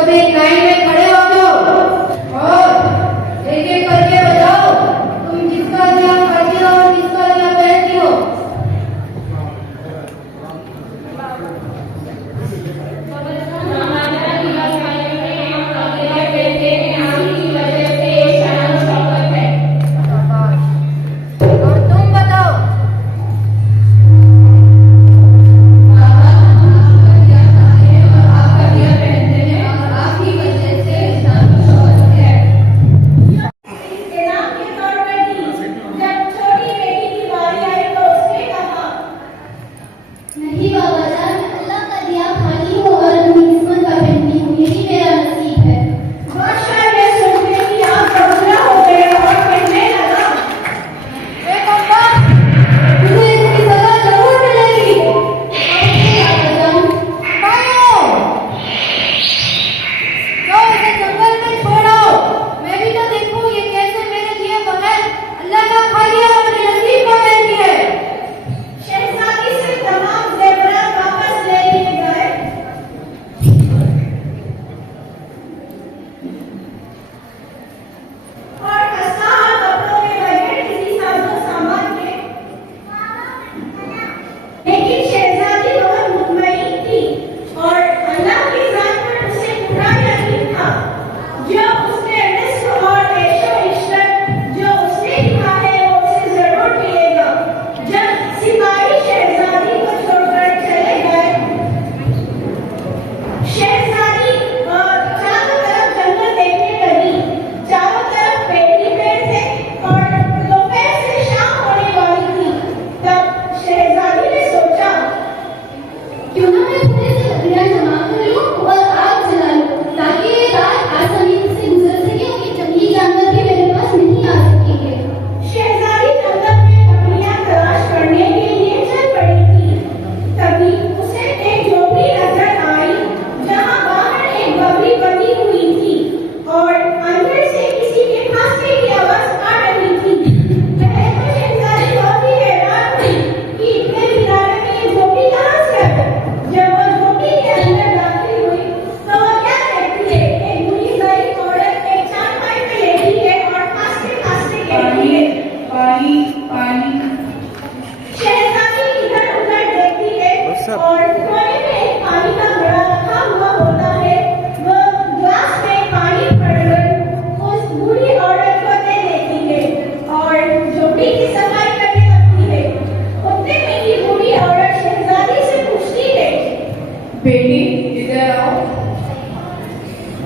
सब एक लाइन में खड़े हो जाओ और एक एक करके बताओ तुम किसका दिया करती हो और किसका दिया पहनती हो।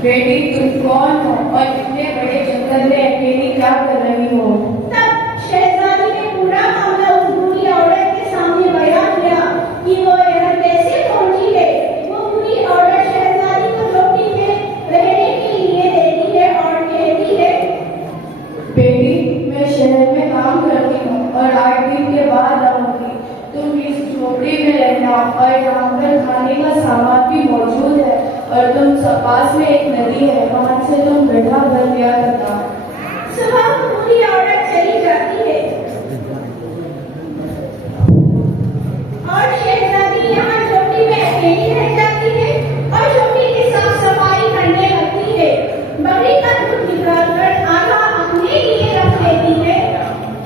बेटी तुम कौन हो और इतने बड़े जंगल में अकेली क्या कर रही हो? तब शहजादी ने पूरा मामला उस बूढ़ी औरत के सामने बयान किया कि वो यहाँ कैसे पहुंची है। वो बूढ़ी औरत शहजादी को रोटी में रहने के लिए देती है और कहती है, बेटी मैं शहर में काम करती हूँ और 8 दिन के बाद आऊंगी। तुम इस झोपड़ी में रहना और यहाँ पर खाने का सामान भी मौजूद है और तुम पास में एक नदी है, वहाँ से तुम गड्ढा भर लिया करना। सुबह बूढ़ी औरत चली जाती है और शहजादी यहाँ झोपड़ी में अकेली रह जाती है और झोपड़ी की साफ सफाई करने लगती है। बकरी का दूध निकालकर आधा अपने लिए रख लेती है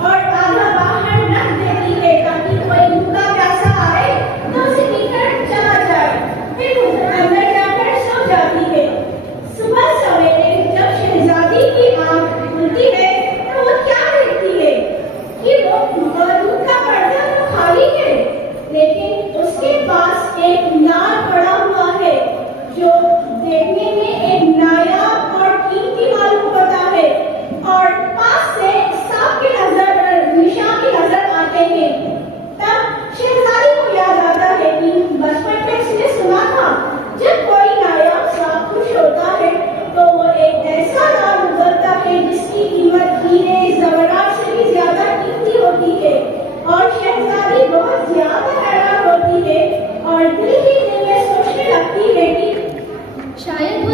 और आधा बाहर रख देती है ताकि कोई भूखा प्यासा आए तो उसे पीकर चला जाए। फिर अंदर जाकर सो जाती है। सुबह सवेरे जब शहजादी की आंख खुलती है तो वो क्या देखती है कि वो दूध का पर्दा तो खाली है, लेकिन उसके पास एक नार पड़ा हुआ है जो देखने में एक नायाब और कीमती मालूम पड़ता है और पास से सांप की नजर निशान की नजर आते हैं। तब शहजादी को याद आता है कि बचपन में उसने सुना था जब कोई नायाब सांप खुश होता है तो वो एक ऐसा नाम उगलता है जिसकी कीमत हीरे जवरात से भी ज्यादा कीमती होती है। और शहजादी बहुत ज्यादा हैरान होती है और दिल ही दिल में सोचने लगती है कि शायद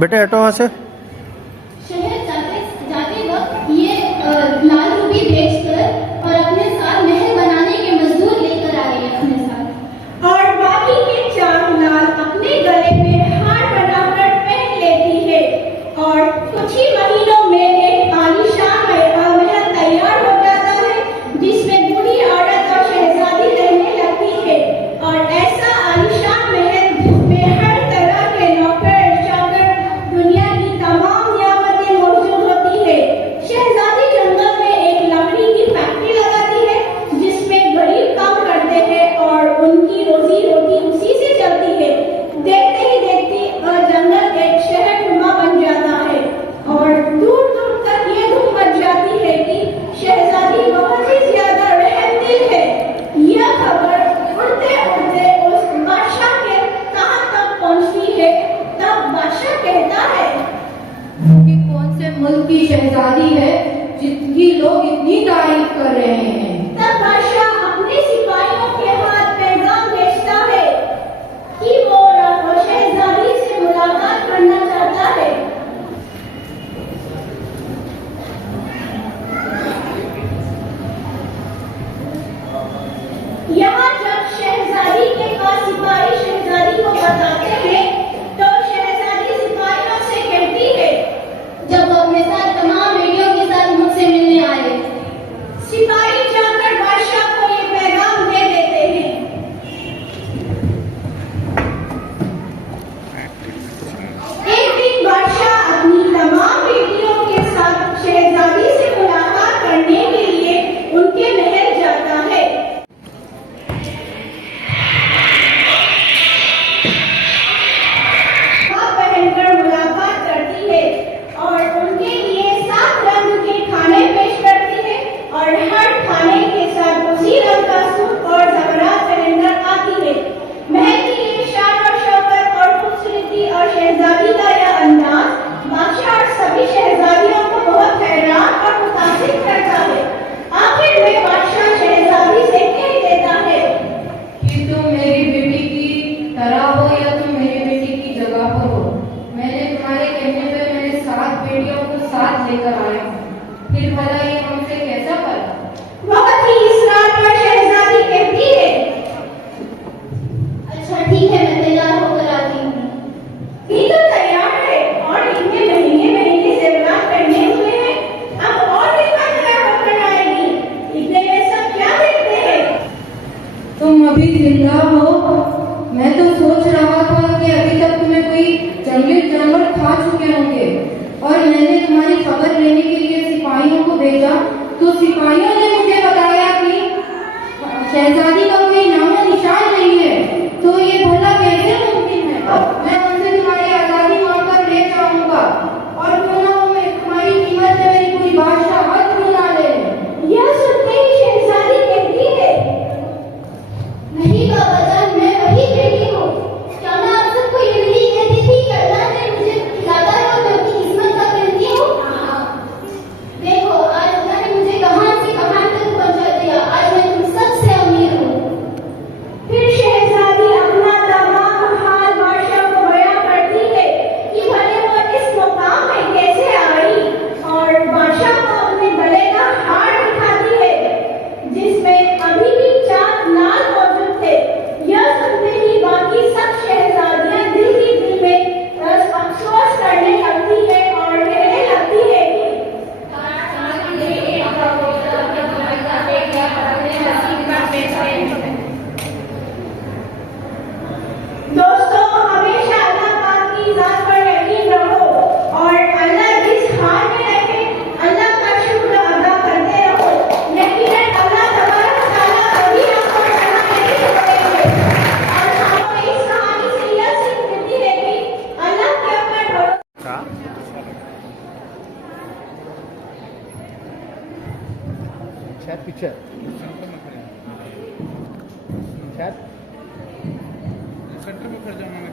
बेटे हटो वहाँ से। शहर जाते जाते वक्त ये लाल रूबी बेचकर और अपने साथ महल बनाने के मजदूर लेकर आ रहे हैं अपने साथ। और बाकी के 4 लाल अपने गले में हार बनाकर पहन लेती है और कुछ ही महीनों में एक आलीशान महल तैयार हो जाता है जिसमें बूढ़ी औरत और शहजादी रहने लगती है। और ऐसा आलीशान महल में हर तरह के नौकर चाकर दुनिया की तमाम नियामतें मौजूद होती है। शहजादी जंगल में एक लकड़ी की फैक्ट्री लगाती है जिसमें गरीब काम करते हैं और उनकी रोजी रोटी उसी से चलती है। देखते ही देखते जंगल एक शहरनुमा बन जाता है और दूर दूर तक ये धूम मच जाती है कि शहजादी बहुत ही ज्यादा रहमदिल है। यह खबर उड़ते उड़ते उस बादशाह के कान तक पहुंचती है। तब बादशाह कहता है कि कौन से मुल्क की शहजादी है जिसकी लोग इतनी तारीफ कर रहे हैं। तब बादशाह अपने सिपाहियों के हाथ पैगाम भेजता है कि वो शहजादी से मुलाकात करना चाहता है। यहाँ जब शहजादी के पास सिपाही शहजादी को बताते हैं तो शहजादी सिपाहियों से कहती है जब वो अपने साथ तमाम बेटियों के साथ मुझसे मिलने आए। सिपाही जाकर बादशाह को ये पैगाम दे देते हैं। एक दिन बादशाह अपनी तमाम बेटियों के साथ शहजादी से मुलाकात करने के लिए उनके महल जाता है। पहनकर मुलाकात करती है और उनके लिए 7 रंग के खाने पेश करती है और हर खाने के साथ उसी रंग का सूट और ज़ेवरात पहनकर आती है। महल की ये शान और शौकत और खूबसूरती और शहजादी का यह अंदाज बादशाह और सभी शहजादियों को बहुत हैरान और मुतासिर करता है। आखिर में बादशाह शहजादी से कह देता है कि तुम मेरी बेटी की तरह हो या तुम मेरी बेटी की जगह पर हो। मैंने तुम्हारे कहने पे मेरे 7 बेटियों को साथ लेकर आया हूँ। फिर भला ये हमसे कैसा करा? बहुत ही इसरार पर शहजादी कहती है अच्छा ठीक है मैं तैयार होकर आती हूँ। ये तो तैयार है और इतने महंगे ज़ेवरात पहने हुए हैं, अब और भी तैयार होकर आएगी। इतने में सब क्या देखते हैं? तुम अभी जिंदा हो। मैं तो सोच रहा था कि अभी तक तुम्हें कोई जंगली जानवर खा चुके होंगे और मैंने तुम्हारी खबर लेने के लिए सिपाहियों को भेजा तो सिपाहियों ने मुझे बताया कि शहजादी का कोई नामो निशान नहीं है। तो ये भला कैसे मुमकिन है? मैं उनसे तुम्हारी आजादी मांगकर ले जाऊंगा और क्यों ना वो तुम्हारी कीमत में मेरी पूरी बादशाह हद क्यों ना ले। यह सुनते ही शहजादी कहती है नहीं बाबा जान मैं वही बेटी हूँ। क्या मैं आप सबको ये नहीं कहती थी कि अल्लाह ने मुझे खिलाता है और मैं अपनी किस्मत का कहती हूँ। देखो आज अल्लाह ने मुझे कहां से कहां तक पहुंचा दिया। आज मैं तुम सबसे अमीर हूँ। फिर शहजादी अपना तमाम हाल बादशाह को बयां करती है कि भले वो इस मुकाम में कैसे आई और बादशाह को अपने गले का हार दिखाती है जिसमें अभी भी 4 लाल मौजूद थे। यह सुनते ही बाकी सब शहजादियां दिल ही दिल में अफसोस करने लगती है और कहने लगती है दोस्तों हमेशा अल्लाह पाक की जात पर यकीन रखो और अल्लाह जिस हाल में रखे अल्लाह का शुक्र अदा करते रहो। यकीनन अल्लाह तबारक व तआला कभी आपको तनहा नहीं छोड़ेंगे। और हमें इस कहानी से यह सीख मिलती है कि अल्लाह के ऊपर भरोसा Chat picture. Chat. सेंटर में खड़ जाना मैं